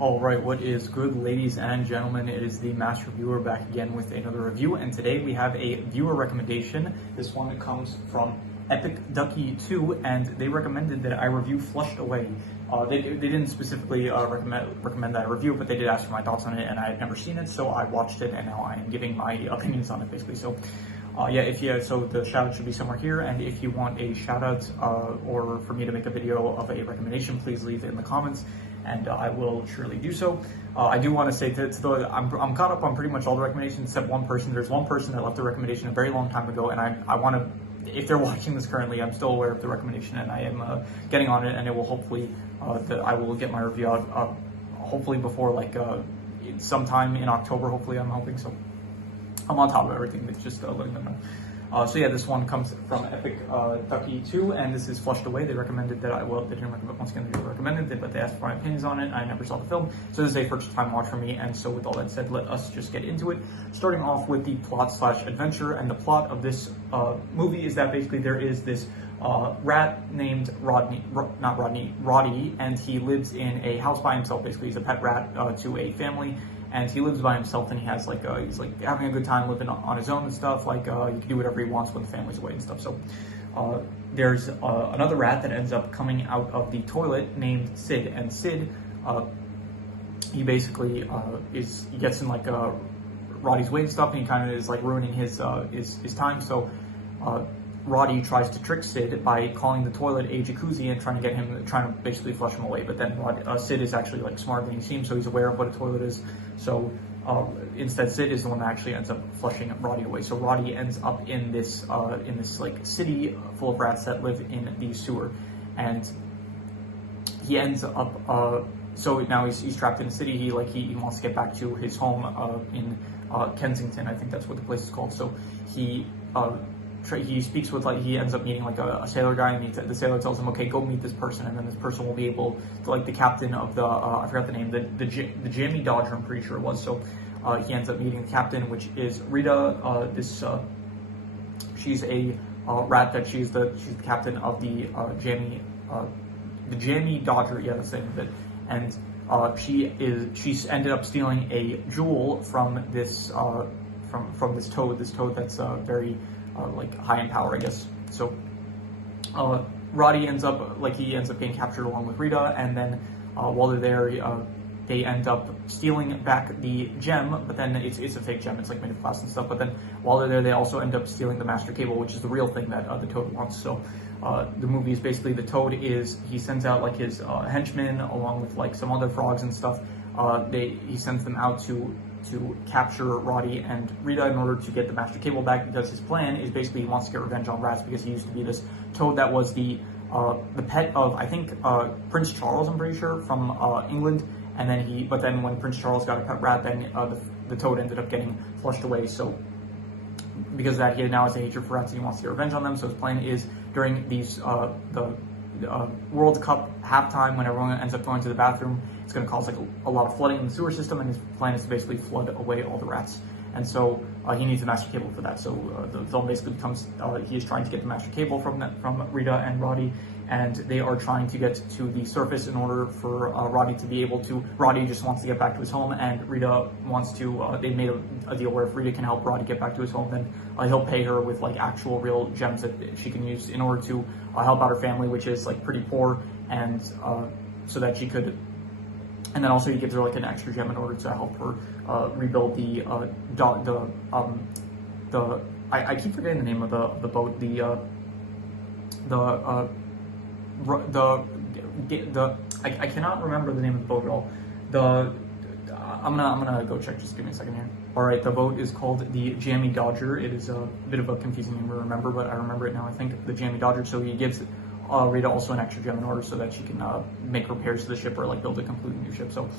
All right, what is good, ladies and gentlemen? It is the Master Viewer back again with another review, and today we have a viewer recommendation. This one comes from Epic Ducky 2, and they recommended that I review Flushed Away. They didn't specifically recommend that I review, but they did ask for my thoughts on it, and I had never seen it, so I watched it, and now I am giving my opinions on it, basically. So so the shout out should be somewhere here, and if you want a shout out or for me to make a video of a recommendation, please leave it in the comments, and I will surely do so. I do want to say I'm caught up on pretty much all the recommendations except one person. There's one person that left a recommendation a very long time ago, and I want to, if they're watching this currently, I'm still aware of the recommendation, and I am getting on it, and it will hopefully, I will get my review out hopefully before sometime in October, hopefully, I'm hoping so. I'm on top of everything, but just letting them know. So yeah, this one comes from Epic Ducky 2, and this is Flushed Away. They recommended that they didn't recommend, once again, they recommended it, but they asked for my opinions on it. I never saw the film, so this is a first time watch for me, and so with all that said, let us just get into it. Starting off with the plot/adventure, and the plot of this movie is that basically there is this rat named Roddy, and he lives in a house by himself. Basically, he's a pet rat to a family. And he lives by himself, and he has he's having a good time living on his own and stuff. He can do whatever he wants when the family's away and stuff. So there's another rat that ends up coming out of the toilet named Sid, and Sid, he basically he gets in Roddy's way and stuff, and he kind of is ruining his time. So Roddy tries to trick Sid by calling the toilet a jacuzzi and trying to basically flush him away. But then Sid is actually smarter than he seems, so he's aware of what a toilet is. So instead, Sid is the one that actually ends up flushing Roddy away. So Roddy ends up in this city full of rats that live in the sewer, and he ends up so now he's trapped in the city. He wants to get back to his home in Kensington, I think that's what the place is called. So he speaks with he ends up meeting a sailor guy, and the sailor tells him, okay, go meet this person, and then this person will be able to the captain of the I forgot the name, the Jamie Dodger, I'm pretty sure it was. So he ends up meeting the captain, which is Rita. She's a rat that she's the captain of the Jamie Dodger, yeah, that's the name of it. And she's ended up stealing a jewel from this from this toad that's very high in power, I guess. So Roddy ends up getting captured along with Rita, and then while they're there, they end up stealing back the gem, but then it's a fake gem, it's made of glass and stuff. But then while they're there, they also end up stealing the Master Cable, which is the real thing that the toad wants. So the movie is basically the toad he sends out his henchmen along with some other frogs and stuff. He sends them out to capture Roddy and Rita in order to get the Master Cable back, because his plan is basically he wants to get revenge on rats, because he used to be this toad that was the pet of, I think, Prince Charles, I'm pretty sure, from England. And then but then when Prince Charles got a pet rat, then the toad ended up getting flushed away. So because of that, he now has a hatred for rats, and he wants to get revenge on them. So his plan is during these the World Cup halftime, when everyone ends up going to the bathroom, it's going to cause a lot of flooding in the sewer system, and his plan is to basically flood away all the rats. And so he needs a Master Cable for that. So the film basically becomes he is trying to get the Master Cable from Rita and Roddy, and they are trying to get to the surface in order for Roddy to be able to. Roddy just wants to get back to his home, and Rita wants to. They made a deal where if Rita can help Roddy get back to his home, then he'll pay her with actual real gems that she can use in order to help out her family, which is pretty poor, and so that she could. And then also he gives her an extra gem in order to help her rebuild I keep forgetting the name of the boat, I cannot remember the name of the boat at all. I'm gonna go check, just give me a second here. All right, the boat is called the Jamie Dodger. It is a bit of a confusing name to remember, but I remember it now. I think the Jamie Dodger. So he gives Rita also an extra gem in order so that she can make repairs to the ship, or build a completely new ship. So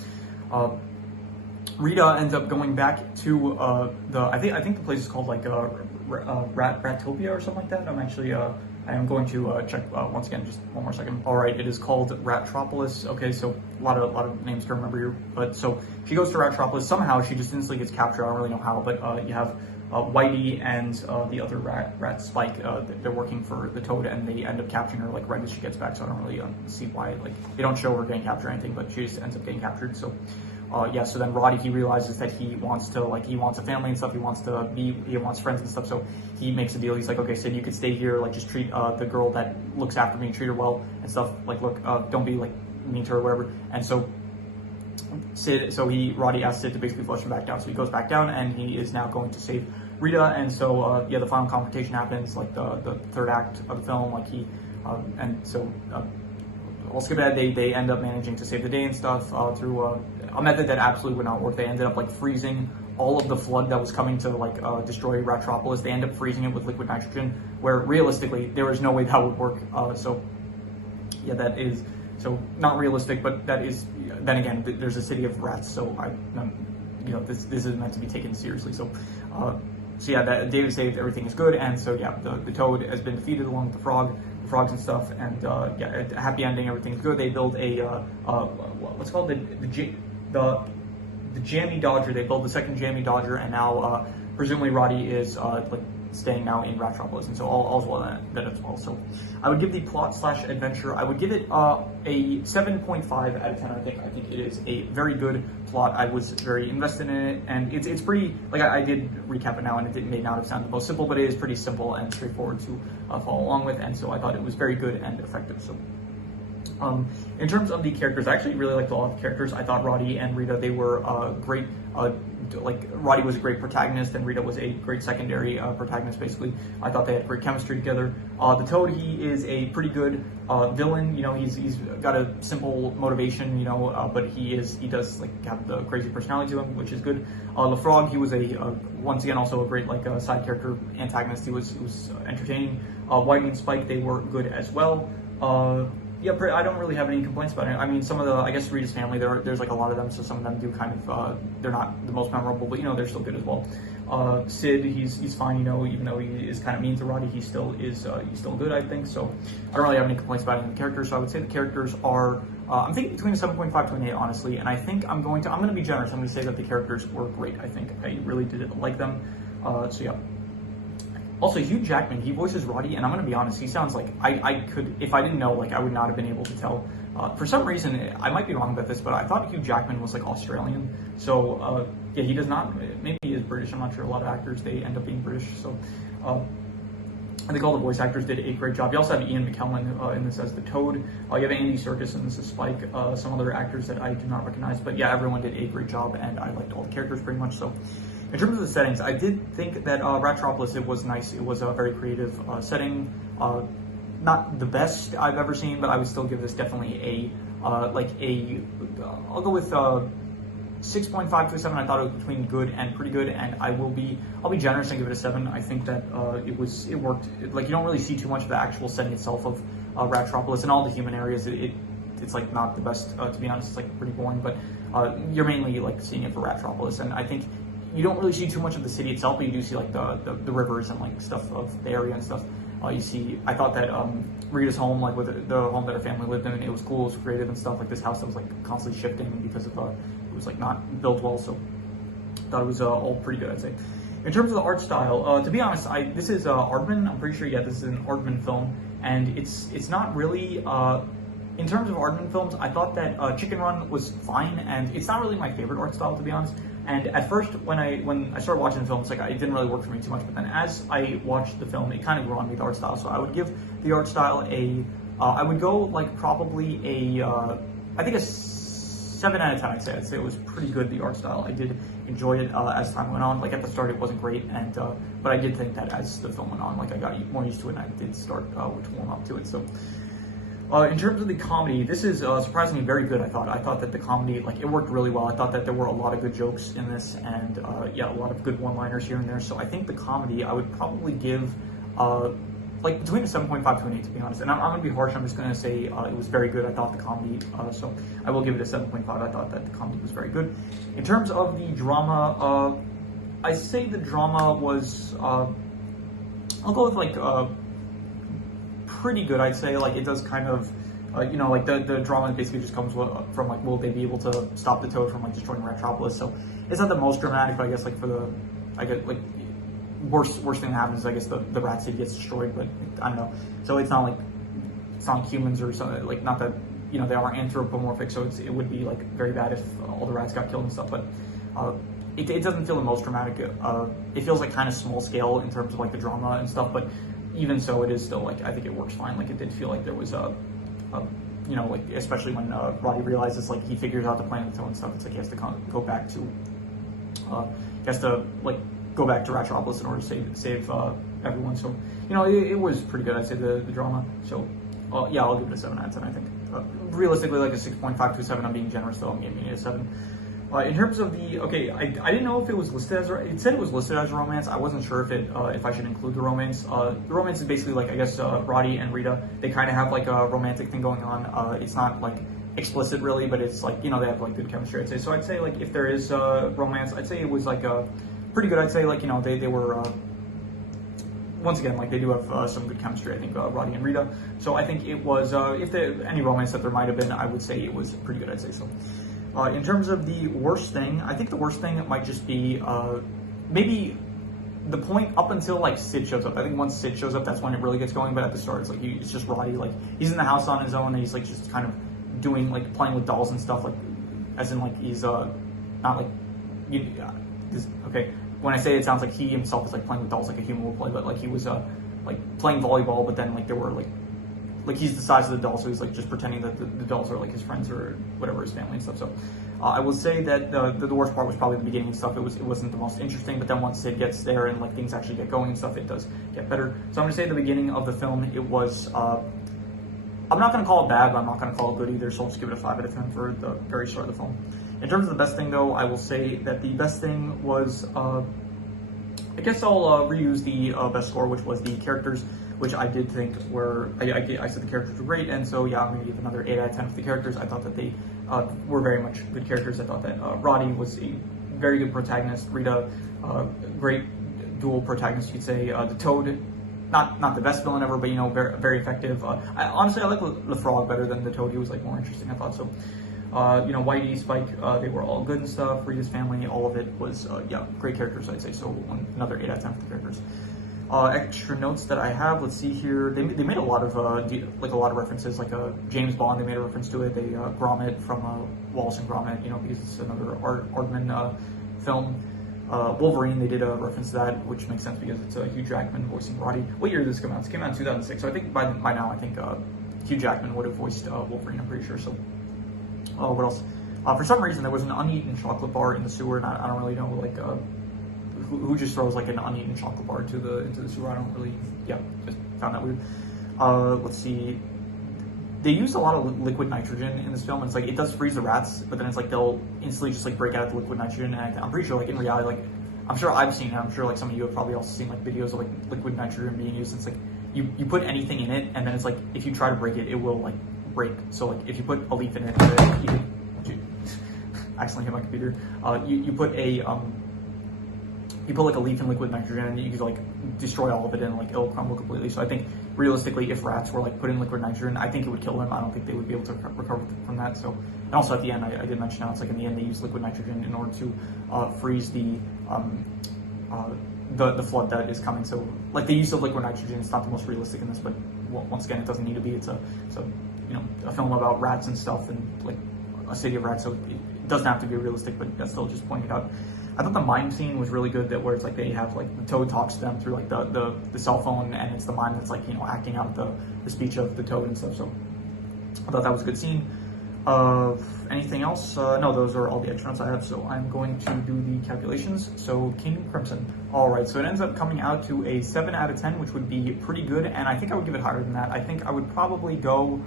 Rita ends up going back to I think the place is called Ratopia or something like that. I am going to check once again, just one more second. All right, it is called Ratropolis. Okay, so a lot of names to remember here. But so she goes to Ratropolis. Somehow she just instantly gets captured. I don't really know how, but you have Whitey and the other rat Spike, they're working for the Toad, and they end up capturing her like right as she gets back. So I don't really see why, like, they don't show her getting captured or anything, but she just ends up getting captured. So yeah, so then Roddy, he realizes that he wants a family and stuff. He wants friends and stuff. So he makes a deal. He's like, okay, Sid, you could stay here. Like, just treat the girl that looks after me and treat her well and stuff. Like, look, don't be like mean to her or whatever. And so Roddy asks Sid to basically flush him back down. So he goes back down, and he is now going to save Rita. And so yeah, the final confrontation happens, like the third act of the film. Like I'll skip ahead. They end up managing to save the day and stuff through a method that absolutely would not work. They ended up like freezing all of the flood that was coming to like destroy Ratropolis. They end up freezing it with liquid nitrogen, where realistically there was no way that would work. So yeah, that is not realistic, but that is. Then again, there's a city of rats, so this is meant to be taken seriously. So yeah, that David saved, everything is good, and so yeah, the Toad has been defeated along with the frogs and stuff, and yeah, a happy ending, everything's good. They build a what's called the Jammy Dodger. They build the second Jammy Dodger, and now presumably Roddy is like staying now in Ratropolis, and so all's well that as well. So I would give the plot / adventure, I would give it a 7.5 out of 10. I think it is a very good plot. I was very invested in it, and it's pretty, like, I did recap it now, and it may not have sounded the most simple, but it is pretty simple and straightforward to follow along with, and so I thought it was very good and effective. So in terms of the characters, I actually really liked a lot of the characters. I thought Roddy and Rita, they were great. Like, Roddy was a great protagonist, and Rita was a great secondary protagonist, basically. I thought they had great chemistry together. The Toad, he is a pretty good villain. You know, he's got a simple motivation, you know, but he does like have the crazy personality to him, which is good. The Frog, he was once again also a great like side character antagonist. He was entertaining. Whitey and Spike, they were good as well. Yeah, I don't really have any complaints about it. I mean, some of I guess Rita's family, there's like a lot of them, so some of them do kind of, they're not the most memorable, but, you know, they're still good as well. Sid, he's fine, you know, even though he is kind of mean to Roddy, he still is, he's still good, I think. So I don't really have any complaints about any of the characters. So I would say the characters are, I'm thinking between a 7.5 to an 8, honestly, and I think I'm going to be generous. I'm going to say that the characters were great. I think I really did like them. So yeah. Also, Hugh Jackman, he voices Roddy, and I'm going to be honest, he sounds like, I could, if I didn't know, like, I would not have been able to tell. For some reason, I might be wrong about this, but I thought Hugh Jackman was, like, Australian. So, yeah, he does not, maybe he is British, I'm not sure. A lot of actors, they end up being British. So, I think all the voice actors did a great job. You also have Ian McKellen in this as the Toad. You have Andy Serkis in this as Spike. Some other actors that I do not recognize. But, yeah, everyone did a great job, and I liked all the characters pretty much. So, in terms of the settings, I did think that Ratropolis, it was nice. It was a very creative setting. Not the best I've ever seen, but I would still give this definitely I'll go with 6.5 to a 7. I thought it was between good and pretty good, and I'll be generous and give it a 7. I think that it worked. Like, you don't really see too much of the actual setting itself of Ratropolis, and all the human areas. It's like not the best, to be honest. It's like pretty boring, but you're mainly like seeing it for Ratropolis, and I think you don't really see too much of the city itself, but you do see like the rivers and like stuff of the area and stuff. I thought that Rita's home, like with the home that her family lived in, it was cool, it was creative and stuff. Like this house that was like constantly shifting because of it was like not built well. So I thought it was all pretty good, I'd say. In terms of the art style, to be honest, this is Aardman. I'm pretty sure, yeah, this is an Aardman film, and it's not really. In terms of Aardman films, I thought that Chicken Run was fine, and it's not really my favorite art style, to be honest. And at first, when I started watching the film, it's like it didn't really work for me too much. But then as I watched the film, it kind of grew on me, the art style. So I would give the art style I would go like probably I think a 7 out of 10. I'd say it was pretty good, the art style. I did enjoy it as time went on. Like at the start, it wasn't great, and but I did think that as the film went on, like I got more used to it, and I did start to warm up to it. So. In terms of the comedy, this is surprisingly very good. I thought that the comedy, like, it worked really well. I thought that there were a lot of good jokes in this, and yeah, a lot of good one-liners here and there. So I think the comedy, I would probably give like between a 7.5 to an 8, to be honest. And I'm going to be harsh. I'm just going to say it was very good. I thought the comedy, so I will give it a 7.5. I thought that the comedy was very good. In terms of the drama, I say the drama was, I'll go with like pretty good, I'd say. Like, it does kind of, you know, like the drama basically just comes from like, will they be able to stop the Toad from like destroying Ratropolis? So it's not the most dramatic, but I guess like worst thing that happens is I guess the rat city gets destroyed, but I don't know. So it's not like humans or something, like, not that, you know, they are anthropomorphic, so it would be like very bad if all the rats got killed and stuff. But it doesn't feel the most dramatic. It feels like kind of small scale in terms of like the drama and stuff, but even so, it is still like, I think it works fine. Like, it did feel like there was you know, like, especially when Roddy realizes, like, he figures out the plan of the toe and stuff. It's like he has to go back to like go back to Ratcheropolis in order to save everyone. So, you know, it was pretty good, I'd say, the drama. So yeah, I'll give it a 7 out of 10. I think realistically, like a 6.5 to a 7. I'm being generous though. I'm giving it a 7. In terms of the, okay, I didn't know if it was listed as, it said it was listed as a romance. I wasn't sure if I should include the romance. The romance is basically like, I guess, Roddy and Rita, they kind of have like a romantic thing going on. It's not like explicit really, but it's like, you know, they have like good chemistry, I'd say. So I'd say, like, if there is romance, I'd say it was like pretty good. I'd say, like, you know, they were, once again, like, they do have some good chemistry, I think, Roddy and Rita. So I think it was, if there any romance that there might have been, I would say it was pretty good, I'd say. So in terms of the worst thing, I think the worst thing might just be maybe the point up until like Sid shows up. I think once Sid shows up, that's when it really gets going. But at the start, it's like it's just Roddy. Like, he's in the house on his own, and he's like just kind of doing, like, playing with dolls and stuff. Like, as in, like, he's not like okay. When I say it sounds like he himself is like playing with dolls like a human would play, but like he was like playing volleyball. But then, like, there were like he's the size of the doll, so he's like just pretending that the dolls are like his friends or whatever, his family and stuff. So I will say that the worst part was probably the beginning and stuff. It wasn't the most interesting, but then once Sid gets there and like things actually get going and stuff, it does get better. So I'm gonna say the beginning of the film, it was I'm not gonna call it bad, but I'm not gonna call it good either. So I'll just give it a 5 out of 10 for the very start of the film. In terms of the best thing though, I will say that the best thing was I guess I'll reuse the best score, which was the characters, which I did think were, I said the characters were great, and so yeah, I'm going to give another 8 out of 10 for the characters. I thought that they were very much good characters. I thought that Roddy was a very good protagonist, Rita, great dual protagonist, you could say. The Toad, not the best villain ever, but, you know, very, very effective. Honestly, I like the Frog better than the Toad. He was like more interesting, I thought. So you know, Whitey, Spike, they were all good and stuff. Rita's family, all of it was yeah, great characters, I'd say. So another 8 out of 10 for the characters. Extra notes that I have, let's see here. They made a lot of like a lot of references, like James Bond. They made a reference to it. They Gromit from Wallace and Gromit, you know, because it's another Aardman film. Wolverine, they did a reference to that, which makes sense because it's Hugh Jackman voicing Roddy. What year did this come out? It came out in 2006. So I think by now, I think Hugh Jackman would have voiced Wolverine. I'm pretty sure. So what else? For some reason, there was an uneaten chocolate bar in the sewer, and I don't really know, like. Who just throws like an uneaten chocolate bar into the sewer? I don't really, yeah, just found that weird. Let's see. They used a lot of liquid nitrogen in this film, and it's like it does freeze the rats, but then it's like they'll instantly just like break out of the liquid nitrogen. And I'm pretty sure, like, in reality, like, I'm sure I've seen it. I'm sure like some of you have probably also seen like videos of like liquid nitrogen being used. It's like you put anything in it, and then it's like if you try to break it, it will like break. So like if you put a leaf in it, accidentally hit my computer. You put a you put like a leaf in liquid nitrogen, and you can like destroy all of it, and like it'll crumble completely. So I think realistically, if rats were like put in liquid nitrogen, I think it would kill them. I don't think they would be able to recover from that. So, and also at the end, I did mention how it's like in the end they use liquid nitrogen in order to freeze the flood that is coming. So like the use of liquid nitrogen is not the most realistic in this, but once again, it doesn't need to be. It's a you know, a film about rats and stuff, and like a city of rats, so it doesn't have to be realistic, but that's still just pointing it out. I thought the mime scene was really good, that where it's like they have like the Toad talks to them through like the cell phone, and it's the mime that's like, you know, acting out the speech of the Toad and stuff. So I thought that was a good scene. Anything else? No, those are all the extra notes I have. So I'm going to do the calculations. So King Crimson. All right, so it ends up coming out to a 7 out of 10, which would be pretty good, and I think I would give it higher than that. I think I would probably go.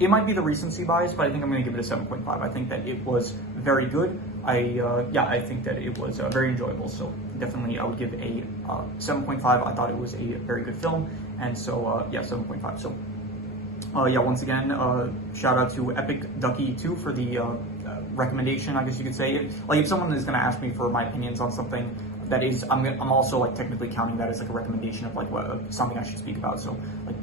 It might be the recency bias, but I think I'm going to give it a 7.5. I think that it was very good. I think that it was very enjoyable. So definitely, I would give a 7.5. I thought it was a very good film, and so yeah, 7.5. So yeah, once again, shout out to Epic Ducky 2 for the recommendation, I guess you could say. Like, if someone is going to ask me for my opinions on something, that is, I'm also like technically counting that as like a recommendation of like something I should speak about. So like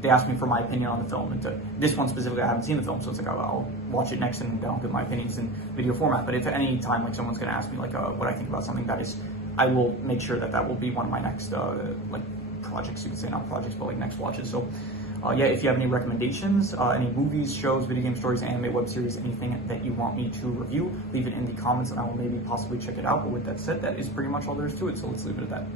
they asked me for my opinion on the film, and this one specifically, I haven't seen the film, so it's like I'll watch it next and I'll give my opinions in video format. But if at any time like someone's going to ask me like what I think about something, that is I will make sure that will be one of my next like projects. You could say, not projects, but like next watches. So yeah, if you have any recommendations, any movies, shows, video game stories, anime, web series, anything that you want me to review, leave it in the comments and I will maybe possibly check it out. But with that said, that is pretty much all there is to it. So let's leave it at that.